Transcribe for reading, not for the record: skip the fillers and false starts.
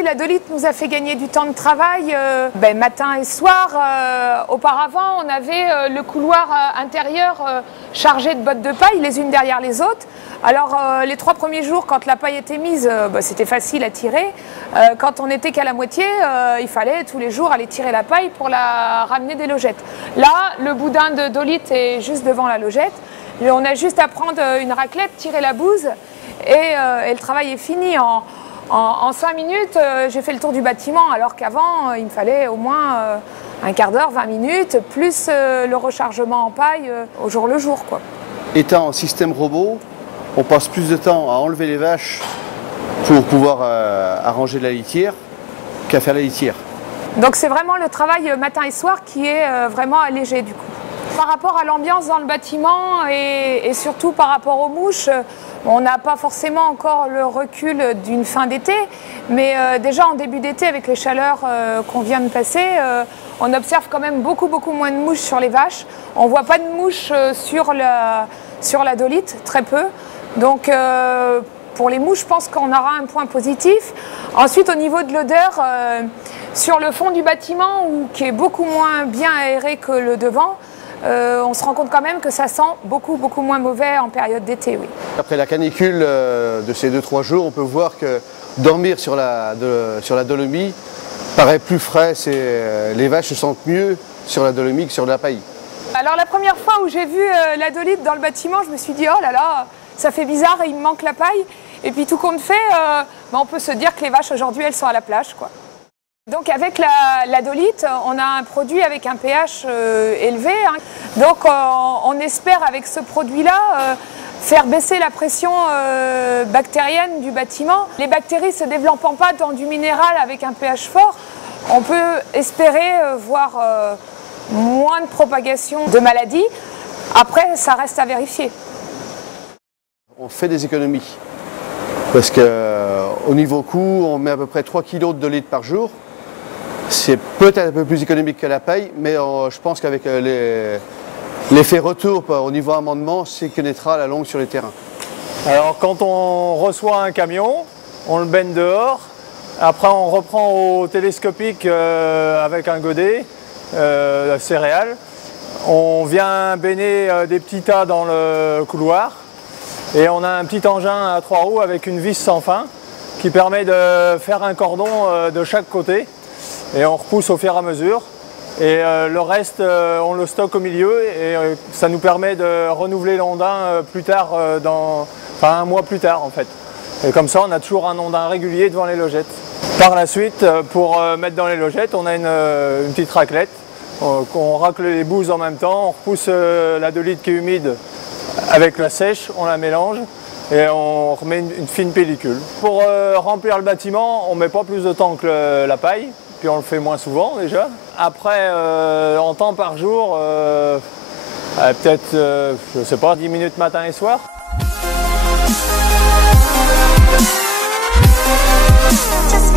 Oui, la dolite nous a fait gagner du temps de travail, matin et soir. Auparavant, on avait le couloir intérieur chargé de bottes de paille, les unes derrière les autres. Alors, les 3 premiers jours, quand la paille était mise, c'était facile à tirer. Quand on n'était qu'à la moitié, il fallait tous les jours aller tirer la paille pour la ramener des logettes. Là, le boudin de dolite est juste devant la logette. Et on a juste à prendre une raclette, tirer la bouse et le travail est fini. En 5 minutes, j'ai fait le tour du bâtiment, alors qu'avant, il me fallait au moins un quart d'heure, 20 minutes, plus le rechargement en paille au jour le jour, quoi. Étant en système robot, on passe plus de temps à enlever les vaches pour pouvoir arranger la litière qu'à faire la litière. Donc c'est vraiment le travail matin et soir qui est vraiment allégé du coup. Par rapport à l'ambiance dans le bâtiment et surtout par rapport aux mouches, on n'a pas forcément encore le recul d'une fin d'été, mais déjà en début d'été avec les chaleurs qu'on vient de passer, on observe quand même beaucoup moins de mouches sur les vaches. On ne voit pas de mouches sur la dolite, très peu. Donc pour les mouches, je pense qu'on aura un point positif. Ensuite, au niveau de l'odeur, sur le fond du bâtiment, qui est beaucoup moins bien aéré que le devant, on se rend compte quand même que ça sent beaucoup moins mauvais en période d'été, oui. Après la canicule de ces 2-3 jours, on peut voir que dormir sur la dolomie paraît plus frais. Les vaches se sentent mieux sur la dolomie que sur la paille. Alors la première fois où j'ai vu la dolite dans le bâtiment, je me suis dit oh là là, ça fait bizarre, il me manque la paille. Et puis tout compte fait, on peut se dire que les vaches aujourd'hui elles sont à la plage, quoi. Donc avec la dolite, on a un produit avec un pH élevé. Donc on espère avec ce produit-là faire baisser la pression bactérienne du bâtiment. Les bactéries ne se développant pas dans du minéral avec un pH fort, on peut espérer voir moins de propagation de maladies. Après, ça reste à vérifier. On fait des économies parce qu'au niveau coût, on met à peu près 3 kg de dolite par jour. C'est peut-être un peu plus économique que la paille, mais je pense qu'avec l'effet retour au niveau amendement, c'est connaîtra à la longue sur les terrains. Alors quand on reçoit un camion, on le baigne dehors, après on reprend au télescopique avec un godet, céréales. On vient baigner des petits tas dans le couloir et on a un petit engin à 3 roues avec une vis sans fin qui permet de faire un cordon de chaque côté. Et on repousse au fur et à mesure. Et le reste, on le stocke au milieu et ça nous permet de renouveler l'ondin plus tard, enfin un mois plus tard en fait. Et comme ça, on a toujours un ondin régulier devant les logettes. Par la suite, pour mettre dans les logettes, on a une petite raclette. On racle les bouses en même temps, on repousse la dolite qui est humide avec la sèche, on la mélange et on remet une fine pellicule. Pour remplir le bâtiment, on ne met pas plus de temps que la paille. Puis on le fait moins souvent déjà. Après, en temps par jour, peut-être, je sais pas, 10 minutes matin et soir. Just